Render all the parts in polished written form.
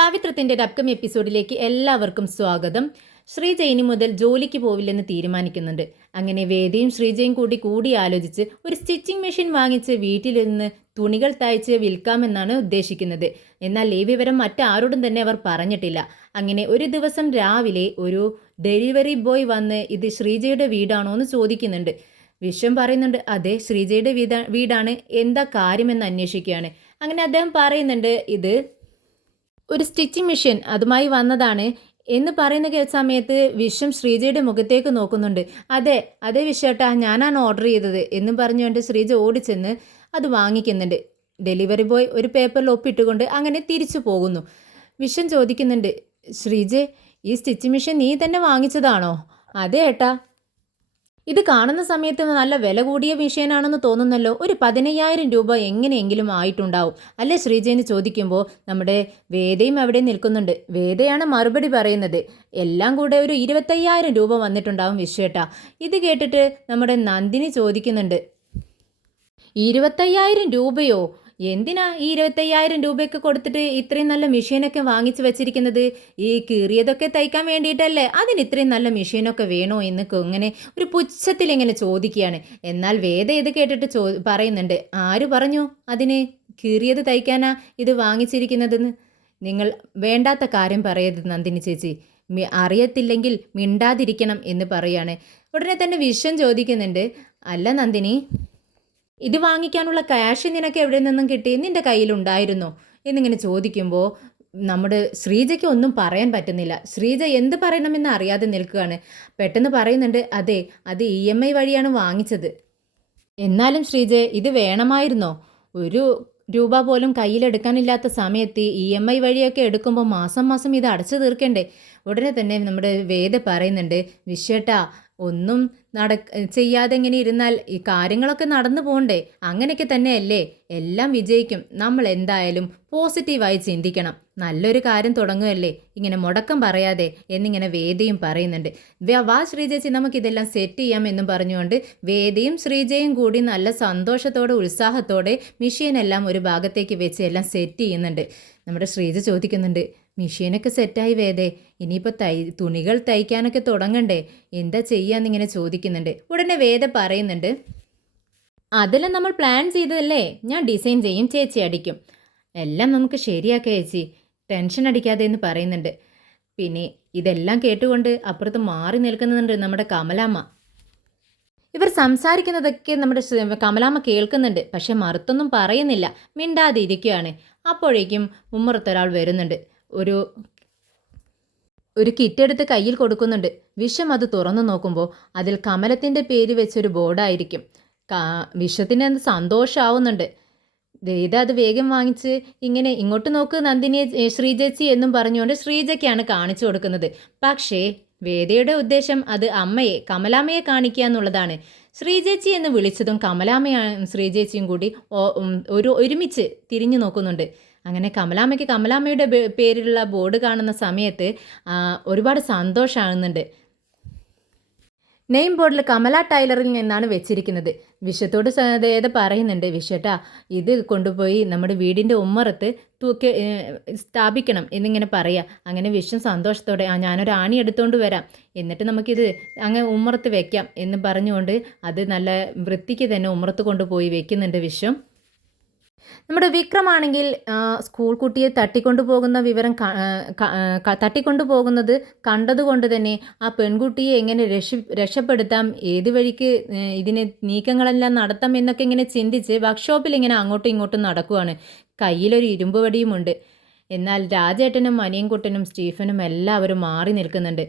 പാവിത്രത്തിൻ്റെ ഒരു അപ്കമിങ് എപ്പിസോഡിലേക്ക് എല്ലാവർക്കും സ്വാഗതം. ശ്രീജ ഇനി മുതൽ ജോലിക്ക് പോവില്ലെന്ന് തീരുമാനിക്കുന്നുണ്ട്. അങ്ങനെ വേദയും ശ്രീജയും കൂടി ആലോചിച്ച് ഒരു സ്റ്റിച്ചിങ് മെഷീൻ വാങ്ങിച്ച് വീട്ടിലിരുന്ന് തുണികൾ തയ്ച്ച് വിൽക്കാമെന്നാണ് ഉദ്ദേശിക്കുന്നത്. എന്നാൽ ഈ വിവരം മറ്റാരോടും തന്നെ അവർ പറഞ്ഞിട്ടില്ല. അങ്ങനെ ഒരു ദിവസം രാവിലെ ഒരു ഡെലിവറി ബോയ് വന്ന് ഇത് ശ്രീജയുടെ വീടാണോ എന്ന് ചോദിക്കുന്നുണ്ട്. വിശ്വം പറയുന്നുണ്ട് അതെ ശ്രീജയുടെ വീടാണ്, എന്താ കാര്യമെന്ന് അന്വേഷിക്കുകയാണ്. അങ്ങനെ അദ്ദേഹം പറയുന്നുണ്ട് ഇത് ഒരു സ്റ്റിച്ചിങ് മെഷീൻ അതുമായി വന്നതാണ് എന്ന് പറയുന്ന സമയത്ത് വിശ്വം ശ്രീജയുടെ മുഖത്തേക്ക് നോക്കുന്നുണ്ട്. അതെ അതെ വിശ്വേട്ടാ, ഞാനാണ് ഓർഡർ ചെയ്തത് എന്നും പറഞ്ഞുകൊണ്ട് ശ്രീജ ഓടിച്ചെന്ന് അത് വാങ്ങിക്കുന്നുണ്ട്. ഡെലിവറി ബോയ് ഒരു പേപ്പറിൽ ഒപ്പിട്ടുകൊണ്ട് അങ്ങനെ തിരിച്ചു പോകുന്നു. വിശ്വം ചോദിക്കുന്നുണ്ട്, ശ്രീജെ ഈ സ്റ്റിച്ചിങ് മെഷീൻ നീ തന്നെ വാങ്ങിച്ചതാണോ? അതെ ഏട്ടാ. ഇത് കാണുന്ന സമയത്ത് നല്ല വില കൂടിയ മെഷീനാണെന്ന് തോന്നുന്നല്ലോ. ഒരു 15,000 രൂപ എങ്ങനെയെങ്കിലും ആയിട്ടുണ്ടാവും അല്ലേ ശ്രീജേന് ചോദിക്കുമ്പോൾ നമ്മുടെ വേദയും അവിടെ നിൽക്കുന്നുണ്ട്. വേദയാണ് മറുപടി പറയുന്നത്. എല്ലാം കൂടെ ഒരു 25,000 രൂപ വന്നിട്ടുണ്ടാവും വിശ്വേട്ടാ. ഇത് കേട്ടിട്ട് നമ്മുടെ നന്ദിനി ചോദിക്കുന്നുണ്ട്, 25,000 രൂപയോ? എന്തിനാ ഈ 25,000 രൂപയൊക്കെ കൊടുത്തിട്ട് ഇത്രയും നല്ല മെഷീനൊക്കെ വാങ്ങിച്ചു വെച്ചിരിക്കുന്നത്? ഈ കീറിയതൊക്കെ തയ്ക്കാൻ വേണ്ടിയിട്ടല്ലേ? അതിന് ഇത്രയും നല്ല മെഷീനൊക്കെ വേണോ എന്ന് ഇങ്ങനെ ഒരു പുച്ഛത്തിൽ ഇങ്ങനെ ചോദിക്കുകയാണ്. എന്നാൽ വേദ ഇത് കേട്ടിട്ട് പറയുന്നുണ്ട്, ആര് പറഞ്ഞു അതിന് കീറിയത് തയ്ക്കാനാ ഇത് വാങ്ങിച്ചിരിക്കുന്നതെന്ന്? നിങ്ങൾ വേണ്ടാത്ത കാര്യം പറയരുത് നന്ദിനി ചേച്ചി, അറിയത്തില്ലെങ്കിൽ മിണ്ടാതിരിക്കണം എന്ന് പറയാണ്. ഉടനെ തന്നെ വിശ്വം ചോദിക്കുന്നുണ്ട്, അല്ല നന്ദിനി, ഇത് വാങ്ങിക്കാനുള്ള ക്യാഷ് നിനക്ക് എവിടെ നിന്നും കിട്ടി? നിൻ്റെ കയ്യിലുണ്ടായിരുന്നോ എന്നിങ്ങനെ ചോദിക്കുമ്പോൾ നമ്മുടെ ശ്രീജയ്ക്ക് ഒന്നും പറയാൻ പറ്റുന്നില്ല. ശ്രീജ എന്ത് പറയണമെന്ന് അറിയാതെ നിൽക്കുകയാണ്. പെട്ടെന്ന് പറയുന്നുണ്ട്, അതെ അത് EMI വഴിയാണ് വാങ്ങിച്ചത്. എന്നാലും ശ്രീജ ഇത് വേണമായിരുന്നോ? ഒരു രൂപ പോലും കയ്യിലെടുക്കാനില്ലാത്ത സമയത്ത് EMI വഴിയൊക്കെ എടുക്കുമ്പോൾ മാസം മാസം ഇത് അടച്ചു തീർക്കണ്ടേ? ഉടനെ തന്നെ നമ്മുടെ വേദ പറയുന്നുണ്ട്, വിശ്വേട്ടാ ഒന്നും ചെയ്യാതെ ഇങ്ങനെ ഇരുന്നാൽ ഈ കാര്യങ്ങളൊക്കെ നടന്നു പോകണ്ടേ? അങ്ങനെയൊക്കെ തന്നെയല്ലേ എല്ലാം വിജയിക്കും. നമ്മൾ എന്തായാലും പോസിറ്റീവായി ചിന്തിക്കണം. നല്ലൊരു കാര്യം തുടങ്ങുകയല്ലേ, ഇങ്ങനെ മുടക്കം പറയാതെ എന്നിങ്ങനെ വേദയും പറയുന്നുണ്ട്. വാ ശ്രീജേച്ചി നമുക്കിതെല്ലാം സെറ്റ് ചെയ്യാം എന്നും പറഞ്ഞുകൊണ്ട് വേദയും ശ്രീജയും കൂടി നല്ല സന്തോഷത്തോടെ ഉത്സാഹത്തോടെ മെഷീനെല്ലാം ഒരു ഭാഗത്തേക്ക് വെച്ച് എല്ലാം സെറ്റ് ചെയ്യുന്നുണ്ട്. നമ്മുടെ ശ്രീജ ചോദിക്കുന്നുണ്ട്, മെഷീനൊക്കെ സെറ്റായി വേദേ, ഇനിയിപ്പോൾ തുണികൾ തയ്ക്കാനൊക്കെ തുടങ്ങണ്ടേ, എന്താ ചെയ്യാന്നിങ്ങനെ ചോദിക്കുന്നുണ്ട്. ഉടനെ വേദ പറയുന്നുണ്ട്, അതെല്ലാം നമ്മൾ പ്ലാൻ ചെയ്തതല്ലേ, ഞാൻ ഡിസൈൻ ചെയ്യും, ചേച്ചി അടിക്കും, എല്ലാം നമുക്ക് ശരിയാക്കാം ചേച്ചി, ടെൻഷൻ അടിക്കാതെ എന്ന് പറയുന്നുണ്ട്. പിന്നെ ഇതെല്ലാം കേട്ടുകൊണ്ട് അപ്പുറത്ത് മാറി നിൽക്കുന്നുണ്ട് നമ്മുടെ കമലാമ്മ. ഇവർ സംസാരിക്കുന്നതൊക്കെ നമ്മുടെ കമലാമ്മ കേൾക്കുന്നുണ്ട്. പക്ഷെ മറുത്തൊന്നും പറയുന്നില്ല, മിണ്ടാതെ ഇരിക്കുകയാണ്. അപ്പോഴേക്കും മുമ്മറത്തൊരാൾ വരുന്നുണ്ട്. ഒരു കിറ്റെടുത്ത് കയ്യിൽ കൊടുക്കുന്നുണ്ട്. വിശ്വം അത് തുറന്നു നോക്കുമ്പോൾ അതിൽ കമലത്തിൻ്റെ പേര് വെച്ചൊരു ബോർഡായിരിക്കും. വിശ്വത്തിന് അത് സന്തോഷമാവുന്നുണ്ട്. വേദ അത് വേഗം വാങ്ങിച്ച് ഇങ്ങനെ ഇങ്ങോട്ട് നോക്ക് നന്ദിനി ശ്രീജേച്ചി എന്നും പറഞ്ഞുകൊണ്ട് ശ്രീജയ്ക്കാണ് കാണിച്ചു കൊടുക്കുന്നത്. പക്ഷേ വേദയുടെ ഉദ്ദേശം അത് കമലാമ്മയെ കാണിക്കുക എന്നുള്ളതാണ്. ശ്രീജേച്ചി എന്ന് വിളിച്ചതും കമലാമ്മയും ശ്രീജേച്ചിയും കൂടി ഒരുമിച്ച് തിരിഞ്ഞു നോക്കുന്നുണ്ട്. അങ്ങനെ കമലാമ്മയുടെ പേരിലുള്ള ബോർഡ് കാണുന്ന സമയത്ത് ഒരുപാട് സന്തോഷമാകുന്നുണ്ട്. നെയിം ബോർഡിൽ കമല ടൈലറിൽ നിന്നാണ് വെച്ചിരിക്കുന്നത്. വിശ്വത്തോട് വേദ പറയുന്നുണ്ട്, വിശ്വട്ടാ ഇത് കൊണ്ടുപോയി നമ്മുടെ വീടിൻ്റെ ഉമ്മറത്ത് സ്ഥാപിക്കണം എന്നിങ്ങനെ പറയുക. അങ്ങനെ വിശ്വം സന്തോഷത്തോടെ ഞാനൊരു ആണി എടുത്തുകൊണ്ട് വരാം, എന്നിട്ട് നമുക്കിത് അങ്ങ് ഉമ്മറത്ത് വെക്കാം എന്ന് പറഞ്ഞുകൊണ്ട് അത് നല്ല വൃത്തിക്ക് തന്നെ ഉമ്മറത്ത് കൊണ്ടുപോയി വെക്കുന്നുണ്ട് വിശ്വം. നമ്മുടെ വിക്രമാണെങ്കിൽ സ്കൂൾ കുട്ടിയെ തട്ടിക്കൊണ്ടുപോകുന്ന വിവരം തട്ടിക്കൊണ്ടുപോകുന്നത് കണ്ടതുകൊണ്ട് തന്നെ ആ പെൺകുട്ടിയെ എങ്ങനെ രക്ഷപ്പെടുത്താം, ഏത് വഴിക്ക് ഇതിനെ നീക്കങ്ങളെല്ലാം നടത്താം എന്നൊക്കെ ഇങ്ങനെ ചിന്തിച്ച് വർക്ക്ഷോപ്പിൽ ഇങ്ങനെ അങ്ങോട്ടും ഇങ്ങോട്ടും നടക്കുവാണ്. കയ്യിലൊരു ഇരുമ്പ് വടിയുമുണ്ട്. എന്നാൽ രാജേട്ടനും അനിയൻകുട്ടനും സ്റ്റീഫനും എല്ലാവരും മാറി നിൽക്കുന്നുണ്ട്.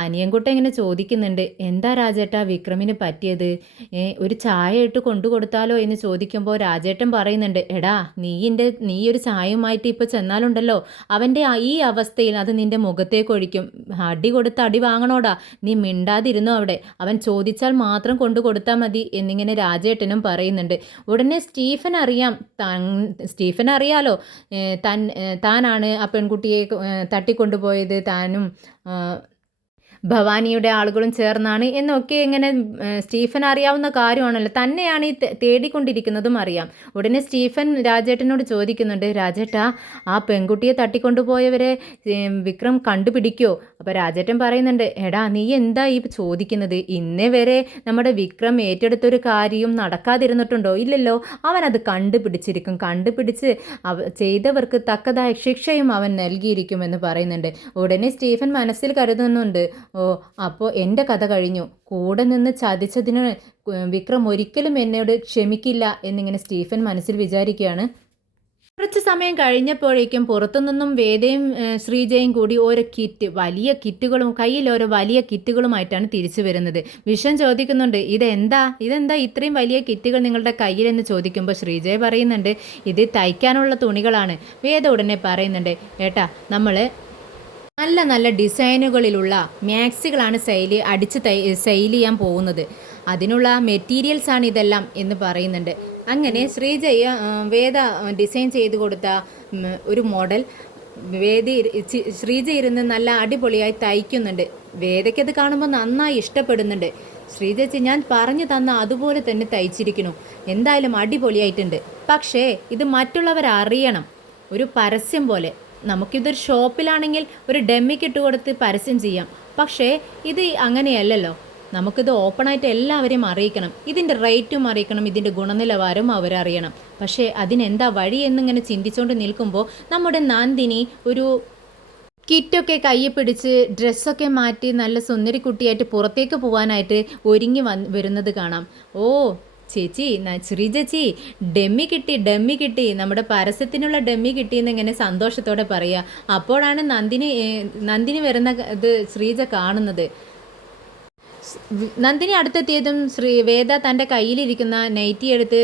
അനിയൻകുട്ട ഇങ്ങനെ ചോദിക്കുന്നുണ്ട്, എന്താ രാജേട്ടാ വിക്രമിന് പറ്റിയത്? ഒരു ചായ ഇട്ട് കൊണ്ടു കൊടുത്താലോ എന്ന് ചോദിക്കുമ്പോൾ രാജേട്ടൻ പറയുന്നുണ്ട്, എടാ നീ ഒരു ചായയുമായിട്ട് ഇപ്പോൾ ചെന്നാലുണ്ടല്ലോ അവൻ്റെ ഈ അവസ്ഥയിൽ അത് നിൻ്റെ മുഖത്തേക്ക് ഒഴിക്കും. അടി കൊടുത്ത് അടി വാങ്ങണോടാ, നീ മിണ്ടാതിരുന്നോ അവിടെ, അവൻ ചോദിച്ചാൽ മാത്രം കൊണ്ടു കൊടുത്താൽ മതി എന്നിങ്ങനെ രാജേട്ടനും പറയുന്നുണ്ട്. ഉടനെ സ്റ്റീഫൻ അറിയാലോ താനാണ് ആ പെൺകുട്ടിയെ തട്ടിക്കൊണ്ടുപോയത്, താനും ഭവാനിയുടെ ആളുകളും ചേർന്നാണ് എന്നൊക്കെ ഇങ്ങനെ സ്റ്റീഫൻ അറിയാവുന്ന കാര്യമാണല്ലോ. തന്നെയാണ് ഈ തേടിക്കൊണ്ടിരിക്കുന്നതും അറിയാം. ഉടനെ സ്റ്റീഫൻ രാജേട്ടനോട് ചോദിക്കുന്നുണ്ട്, രാജേട്ടാ ആ പെൺകുട്ടിയെ തട്ടിക്കൊണ്ടുപോയവരെ വിക്രം കണ്ടുപിടിക്കോ? അപ്പോൾ രാജേട്ടൻ പറയുന്നുണ്ട്, എടാ നീ എന്താ ഈ ചോദിക്കുന്നത്? ഇന്നേ വരെ നമ്മുടെ വിക്രം ഏറ്റെടുത്തൊരു കാര്യവും നടക്കാതിരുന്നിട്ടുണ്ടോ? ഇല്ലല്ലോ. അവൻ അത് കണ്ടുപിടിച്ചിരിക്കും. കണ്ടുപിടിച്ച് ചെയ്തവർക്ക് തക്കതായ ശിക്ഷയും അവൻ നൽകിയിരിക്കുമെന്ന് പറയുന്നുണ്ട്. ഉടനെ സ്റ്റീഫൻ മനസ്സിൽ കരുതുന്നുണ്ട്, ഓ അപ്പോൾ എൻ്റെ കഥ കഴിഞ്ഞു. കൂടെ നിന്ന് ചതിച്ചതിന് വിക്രം ഒരിക്കലും എന്നോട് ക്ഷമിക്കില്ല എന്നിങ്ങനെ സ്റ്റീഫൻ മനസ്സിൽ വിചാരിക്കുകയാണ്. കുറച്ച് സമയം കഴിഞ്ഞപ്പോഴേക്കും പുറത്തുനിന്നും വേദയും ശ്രീജയും കൂടി ഓരോ കിറ്റ്, വലിയ കിറ്റുകളും കയ്യിൽ ഓരോ വലിയ കിറ്റുകളുമായിട്ടാണ് തിരിച്ചു വരുന്നത്. വിഷൻ ചോദിക്കുന്നുണ്ട്, ഇതെന്താ ഇത്രയും വലിയ കിറ്റുകൾ നിങ്ങളുടെ കയ്യിലെന്ന് ചോദിക്കുമ്പോൾ ശ്രീജയ പറയുന്നുണ്ട്, ഇത് തയ്ക്കാനുള്ള തുണികളാണ്. വേദ ഉടനെ പറയുന്നുണ്ട്, ഏട്ടാ നമ്മൾ നല്ല നല്ല ഡിസൈനുകളിലുള്ള മാക്സികളാണ് സെയിൽ ചെയ്യാൻ പോകുന്നത്. അതിനുള്ള മെറ്റീരിയൽസാണ് ഇതെല്ലാം എന്ന് പറയുന്നുണ്ട്. അങ്ങനെ വേദ ഡിസൈൻ ചെയ്ത് കൊടുത്ത ഒരു മോഡൽ ശ്രീജ ഇരുന്ന് നല്ല അടിപൊളിയായി തയ്ക്കുന്നുണ്ട്. വേദയ്ക്കത് കാണുമ്പോൾ നന്നായി ഇഷ്ടപ്പെടുന്നുണ്ട്. ശ്രീജച്ചി ഞാൻ പറഞ്ഞു തന്ന അതുപോലെ തന്നെ തയ്ച്ചിരിക്കുന്നു, എന്തായാലും അടിപൊളിയായിട്ടുണ്ട്. പക്ഷേ ഇത് മറ്റുള്ളവർ അറിയണം, ഒരു പരസ്യം പോലെ. നമുക്കിതൊരു ഷോപ്പിലാണെങ്കിൽ ഒരു ഡെമ്മിക്ക് ഇട്ട് കൊടുത്ത് പരസ്യം ചെയ്യാം. പക്ഷേ ഇത് അങ്ങനെയല്ലല്ലോ. നമുക്കിത് ഓപ്പണായിട്ട് എല്ലാവരെയും അറിയിക്കണം. ഇതിൻ്റെ റേറ്റും അറിയിക്കണം, ഇതിൻ്റെ ഗുണനിലവാരവും അവരറിയണം. പക്ഷേ അതിനെന്താ വഴി എന്നിങ്ങനെ ചിന്തിച്ചുകൊണ്ട് നിൽക്കുമ്പോൾ നമ്മുടെ നന്ദിനി ഒരു കിറ്റൊക്കെ കയ്യിൽ പിടിച്ച് ഡ്രസ്സൊക്കെ മാറ്റി നല്ല സുന്ദരിക്കുട്ടിയായിട്ട് പുറത്തേക്ക് പോകാനായിട്ട് ഒരുങ്ങി വരുന്നത് കാണാം. ഓ ചേച്ചി, ശ്രീജച്ചി, ഡെമ്മി കിട്ടി, നമ്മുടെ പരസ്യത്തിനുള്ള ഡെമ്മി കിട്ടിയെന്ന് ഇങ്ങനെ സന്തോഷത്തോടെ പറയുക. അപ്പോഴാണ് നന്ദിനി വരുന്ന ഇത് ശ്രീജ കാണുന്നത്. നന്ദിനി അടുത്തെത്തിയതും വേദ തൻ്റെ കയ്യിലിരിക്കുന്ന നൈറ്റി എടുത്ത്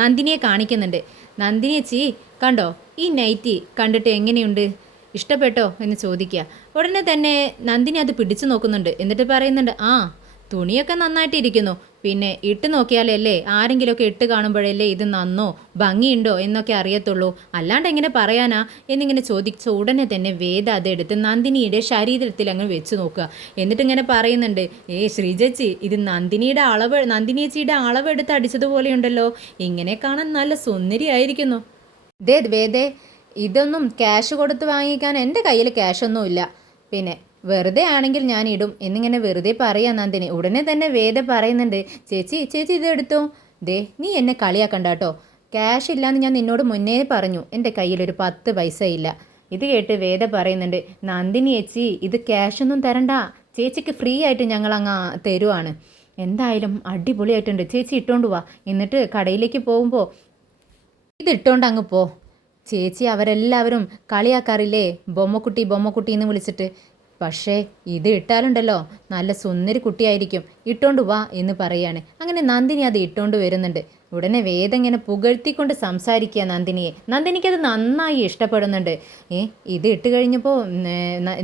നന്ദിനിയെ കാണിക്കുന്നുണ്ട്. നന്ദിനി ചേച്ചി കണ്ടോ, ഈ നൈറ്റി കണ്ടിട്ട് എങ്ങനെയുണ്ട്, ഇഷ്ടപ്പെട്ടോ എന്ന് ചോദിക്കുക. ഉടനെ തന്നെ നന്ദിനി അത് പിടിച്ചു നോക്കുന്നുണ്ട്. എന്നിട്ട് പറയുന്നുണ്ട്, ആ തുണിയൊക്കെ നന്നായിട്ടിരിക്കുന്നു, പിന്നെ ഇട്ട് നോക്കിയാലല്ലേ ആരെങ്കിലുമൊക്കെ ഇട്ട് കാണുമ്പോഴല്ലേ ഇത് നന്നോ ഭംഗിയുണ്ടോ എന്നൊക്കെ അറിയത്തുള്ളൂ, അല്ലാണ്ട് എങ്ങനെ പറയാനാ എന്നിങ്ങനെ ചോദിച്ച ഉടനെ തന്നെ വേദ അതെടുത്ത് നന്ദിനിയുടെ ശരീരത്തിൽ അങ്ങ് വെച്ച് നോക്കുക. എന്നിട്ട് ഇങ്ങനെ പറയുന്നുണ്ട്, ശ്രീജച്ചി ഇത് നന്ദിനിയേച്ചിയുടെ അളവെടുത്ത് അടിച്ചതുപോലെയുണ്ടല്ലോ, ഇങ്ങനെ കാണാൻ നല്ല സുന്ദരിയായിരിക്കുന്നു. വേദേ, ഇതൊന്നും ക്യാഷ് കൊടുത്ത് വാങ്ങിക്കാൻ എൻ്റെ കയ്യിൽ ക്യാഷൊന്നുമില്ല, പിന്നെ വെറുതെ ആണെങ്കിൽ ഞാൻ ഇടും എന്നിങ്ങനെ വെറുതെ പറയാം നന്ദിനി. ഉടനെ തന്നെ വേദ പറയുന്നുണ്ട്, ചേച്ചി ഇത് എടുത്തോ, നീ എന്നെ കളിയാക്കണ്ട കേട്ടോ, ക്യാഷ് ഇല്ലയെന്ന് ഞാൻ നിന്നോട് മുന്നേ പറഞ്ഞു, എൻ്റെ കയ്യിലൊരു 10 പൈസ ഇല്ല. ഇത് കേട്ട് വേദ പറയുന്നുണ്ട്, നന്ദിനി ചേച്ചി ഇത് ക്യാഷൊന്നും തരണ്ട, ചേച്ചിക്ക് ഫ്രീ ആയിട്ട് ഞങ്ങൾ അങ്ങ് തരുവാണ്. എന്തായാലും അടിപൊളിയായിട്ടുണ്ട്, ചേച്ചി ഇട്ടോണ്ട് വാ, എന്നിട്ട് കടയിലേക്ക് പോകുമ്പോൾ ഇത് ഇട്ടോണ്ട് അങ്ങ് പോ. ചേച്ചി അവരെല്ലാവരും കളിയാക്കാറില്ലേ ബൊമ്മക്കുട്ടി എന്ന് വിളിച്ചിട്ട്, പക്ഷേ ഇത് ഇട്ടാലുണ്ടല്ലോ നല്ല സുന്ദരി കുട്ടിയായിരിക്കും, ഇട്ടോണ്ട് വാ എന്ന് പറയാണ്. അങ്ങനെ നന്ദിനി അത് ഇട്ടോണ്ട് വരുന്നുണ്ട്. ഉടനെ വേദ ഇങ്ങനെ പുകഴ്ത്തിക്കൊണ്ട് സംസാരിക്കുക നന്ദിനിക്കത് നന്നായി ഇഷ്ടപ്പെടുന്നുണ്ട്. ഇത് ഇട്ട് കഴിഞ്ഞപ്പോൾ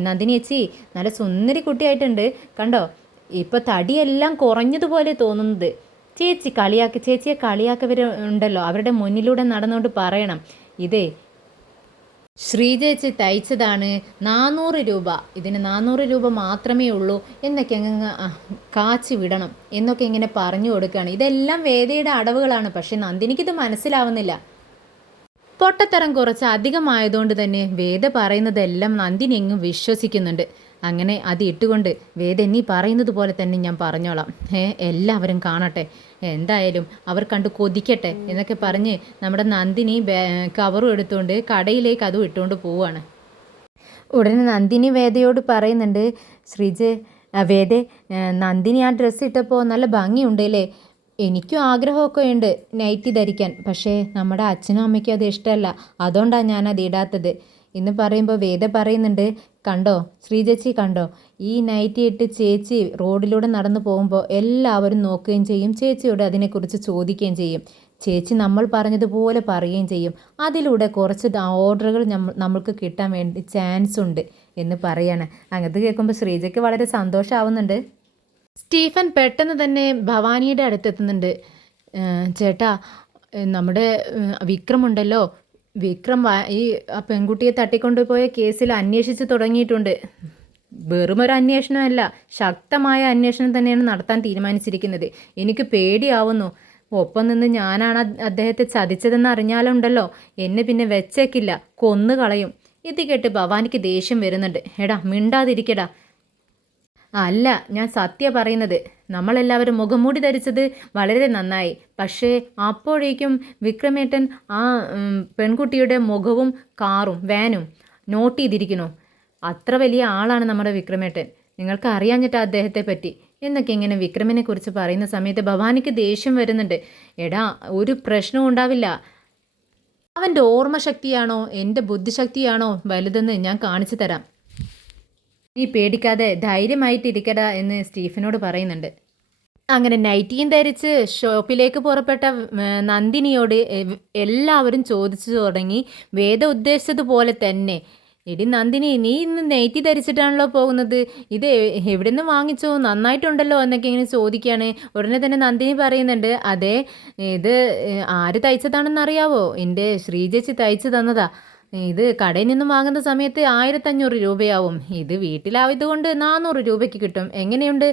നന്ദിനി ചേച്ചി നല്ല സുന്ദരി കുട്ടിയായിട്ടുണ്ട് കണ്ടോ, ഇപ്പോൾ തടിയെല്ലാം കുറഞ്ഞതുപോലെ തോന്നുന്നത്. ചേച്ചിയെ കളിയാക്കവരുണ്ടല്ലോ, അവരുടെ മുന്നിലൂടെ നടന്നുകൊണ്ട് പറയണം, ഇതേ ശ്രീജേച്ചി തയ്ച്ചതാണ്, 400 രൂപ, ഇതിന് 400 രൂപ മാത്രമേ ഉള്ളൂ എന്നൊക്കെ അങ്ങ് കാച്ചി വിടണം എന്നൊക്കെ ഇങ്ങനെ പറഞ്ഞു കൊടുക്കുകയാണ്. ഇതെല്ലാം വേദയുടെ അടവുകളാണ്. പക്ഷെ നന്ദിനിക്കിത് മനസ്സിലാവുന്നില്ല. പൊട്ടത്തരം കുറച്ച് അധികമായതുകൊണ്ട് തന്നെ വേദ പറയുന്നതെല്ലാം നന്ദിനി എങ്ങും വിശ്വസിക്കുന്നുണ്ട്. അങ്ങനെ അത് ഇട്ടുകൊണ്ട് വേദ നീ പറയുന്നത് പോലെ തന്നെ ഞാൻ പറഞ്ഞോളാം, എല്ലാവരും കാണട്ടെ, എന്തായാലും അവർ കണ്ടു കൊതിക്കട്ടെ എന്നൊക്കെ പറഞ്ഞ് നമ്മുടെ നന്ദിനി കവറും എടുത്തുകൊണ്ട് കടയിലേക്ക് അതും ഇട്ടുകൊണ്ട് പോവുകയാണ്. ഉടനെ നന്ദിനി വേദയോട് പറയുന്നുണ്ട്, വേദേ, നന്ദിനി ആ ഡ്രസ്സ് ഇട്ടപ്പോൾ നല്ല ഭംഗിയുണ്ടല്ലേ, എനിക്കും ആഗ്രഹമൊക്കെ ഉണ്ട് നൈറ്റി ധരിക്കാൻ, പക്ഷേ നമ്മുടെ അച്ഛനും അമ്മയ്ക്കും അത് ഇഷ്ടമല്ല, അതുകൊണ്ടാണ് ഞാനത് ഇടാത്തത് എന്ന് പറയുമ്പോൾ വേദ പറയുന്നുണ്ട്, കണ്ടോ ശ്രീജച്ചി കണ്ടോ, ഈ നൈറ്റി ഇട്ട് ചേച്ചി റോഡിലൂടെ നടന്നു പോകുമ്പോൾ എല്ലാവരും നോക്കുകയും ചെയ്യും, ചേച്ചിയോട് അതിനെക്കുറിച്ച് ചോദിക്കുകയും ചെയ്യും, ചേച്ചി നമ്മൾ പറഞ്ഞതുപോലെ പറയുകയും ചെയ്യും, അതിലൂടെ കുറച്ച് ഓർഡറുകൾ നമ്മൾക്ക് കിട്ടാൻ വേണ്ടി ചാൻസ് ഉണ്ട് എന്ന് പറയാണ്. അങ്ങനത്തെ കേൾക്കുമ്പോൾ ശ്രീജയ്ക്ക് വളരെ സന്തോഷമാവുന്നുണ്ട്. സ്റ്റീഫൻ പെട്ടെന്ന് തന്നെ ഭവാനിയുടെ അടുത്തെത്തുന്നുണ്ട്. ചേട്ടാ, നമ്മുടെ വിക്രമുണ്ടല്ലോ, വിക്രം ഈ പെൺകുട്ടിയെ തട്ടിക്കൊണ്ടുപോയ കേസിൽ അന്വേഷിച്ച് തുടങ്ങിയിട്ടുണ്ട്. വെറുമൊരു അന്വേഷണമല്ല, ശക്തമായ അന്വേഷണം തന്നെയാണ് നടത്താൻ തീരുമാനിച്ചിരിക്കുന്നത്. എനിക്ക് പേടിയാവുന്നു. ഒപ്പം നിന്ന് ഞാനാണ് അദ്ദേഹത്തെ ചതിച്ചതെന്ന് അറിഞ്ഞാലുണ്ടല്ലോ, എന്നെ പിന്നെ വെച്ചേക്കില്ല, കൊന്നു കളയും. ഇത് കേട്ട് ഭവാനിക്ക് ദേഷ്യം വരുന്നുണ്ട്. എടാ മിണ്ടാതിരിക്കടാ. അല്ല, ഞാൻ സത്യ പറയുന്നത്. നമ്മളെല്ലാവരും മുഖംമൂടി ധരിച്ചത് വളരെ നന്നായി. പക്ഷേ അപ്പോഴേക്കും വിക്രമേട്ടൻ ആ പെൺകുട്ടിയുടെ മുഖവും കാറും വാനും നോട്ട് ചെയ്തിരിക്കുന്നു. അത്ര വലിയ ആളാണ് നമ്മുടെ വിക്രമേട്ടൻ. നിങ്ങൾക്ക് അറിയാഞ്ഞിട്ട് അദ്ദേഹത്തെ പറ്റി എന്നൊക്കെ ഇങ്ങനെ വിക്രമിനെ കുറിച്ച് പറയുന്ന സമയത്ത് ഭവാനിക്ക് ദേഷ്യം വരുന്നുണ്ട്. എടാ, ഒരു പ്രശ്നവും ഉണ്ടാവില്ല. അവൻ്റെ ഓർമ്മശക്തിയാണോ എൻ്റെ ബുദ്ധിശക്തിയാണോ വലുതെന്ന് ഞാൻ കാണിച്ചു തരാം. നീ പേടിക്കാതെ ധൈര്യമായിട്ടിരിക്കടാ എന്ന് സ്റ്റീഫനോട് പറയുന്നുണ്ട്. അങ്ങനെ നൈറ്റിയും ധരിച്ച് ഷോപ്പിലേക്ക് പുറപ്പെട്ട നന്ദിനിയോട് എല്ലാവരും ചോദിച്ചു തുടങ്ങി. വേദ ഉദ്ദേശിച്ചതുപോലെ തന്നെ, എടി നന്ദിനി, നീ ഇന്ന് നൈറ്റി ധരിച്ചിട്ടാണല്ലോ പോകുന്നത്, ഇത് എവിടെ നിന്ന് വാങ്ങിച്ചോ, നന്നായിട്ടുണ്ടല്ലോ എന്നൊക്കെ ഇങ്ങനെ ചോദിക്കുകയാണ്. ഉടനെ തന്നെ നന്ദിനി പറയുന്നുണ്ട്, അതെ, ഇത് ആര് തയ്ച്ചതാണെന്ന് അറിയാവോ? എൻ്റെ ശ്രീജേച്ചി തയ്ച്ചു തന്നതാ. ഇത് കടയിൽ നിന്നും വാങ്ങുന്ന സമയത്ത് 1500 രൂപയാവും. ഇത് വീട്ടിലായതുകൊണ്ട് 400 രൂപയ്ക്ക് കിട്ടും. എങ്ങനെയുണ്ട്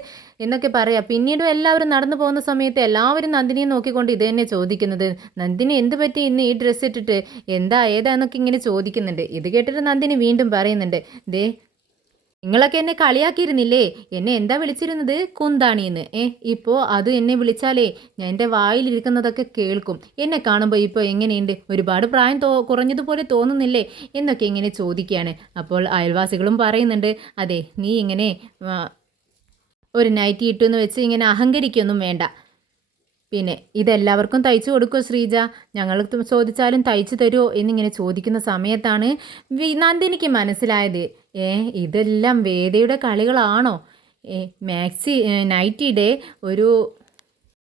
എന്നൊക്കെ പറയാം. പിന്നീടും എല്ലാവരും നടന്നു പോകുന്ന സമയത്ത് എല്ലാവരും നന്ദിനിയെ നോക്കിക്കൊണ്ട് ഇത് തന്നെ ചോദിക്കുന്നത്. നന്ദിനി എന്ത് പറ്റി ഇന്ന് ഈ ഡ്രസ്സ് ഇട്ടിട്ട്, എന്താ ഏതാന്നൊക്കെ ഇങ്ങനെ ചോദിക്കുന്നുണ്ട്. ഇത് കേട്ടിട്ട് നന്ദിനി വീണ്ടും പറയുന്നുണ്ട്, ദേ നിങ്ങളൊക്കെ എന്നെ കളിയാക്കിയിരുന്നില്ലേ? എന്നെ എന്താ വിളിച്ചിരുന്നത്? കുന്താണിന്ന്. ഇപ്പോൾ അത് എന്നെ വിളിച്ചാലേ ഞാൻ എൻ്റെ വായിലിരിക്കുന്നതൊക്കെ കേൾക്കും. എന്നെ കാണുമ്പോൾ ഇപ്പോൾ എങ്ങനെയുണ്ട്? ഒരുപാട് പ്രായം കുറഞ്ഞതുപോലെ തോന്നുന്നില്ലേ എന്നൊക്കെ ഇങ്ങനെ ചോദിക്കുകയാണ്. അപ്പോൾ അയൽവാസികളും പറയുന്നുണ്ട്, അതെ, നീ ഇങ്ങനെ ഒരു നൈറ്റി ഇട്ടു എന്ന് വെച്ച് ഇങ്ങനെ അഹങ്കരിക്കൊന്നും വേണ്ട. പിന്നെ ഇതെല്ലാവർക്കും തയ്ച്ചു കൊടുക്കുമോ ശ്രീജ? ഞങ്ങൾ ചോദിച്ചാലും തയ്ച്ചു തരുമോ എന്നിങ്ങനെ ചോദിക്കുന്ന സമയത്താണ് നന്ദിനിക്ക് മനസ്സിലായത്, ഇതെല്ലാം വേദയുടെ കളികളാണോ? മാക്സി നൈറ്റിയുടെ ഒരു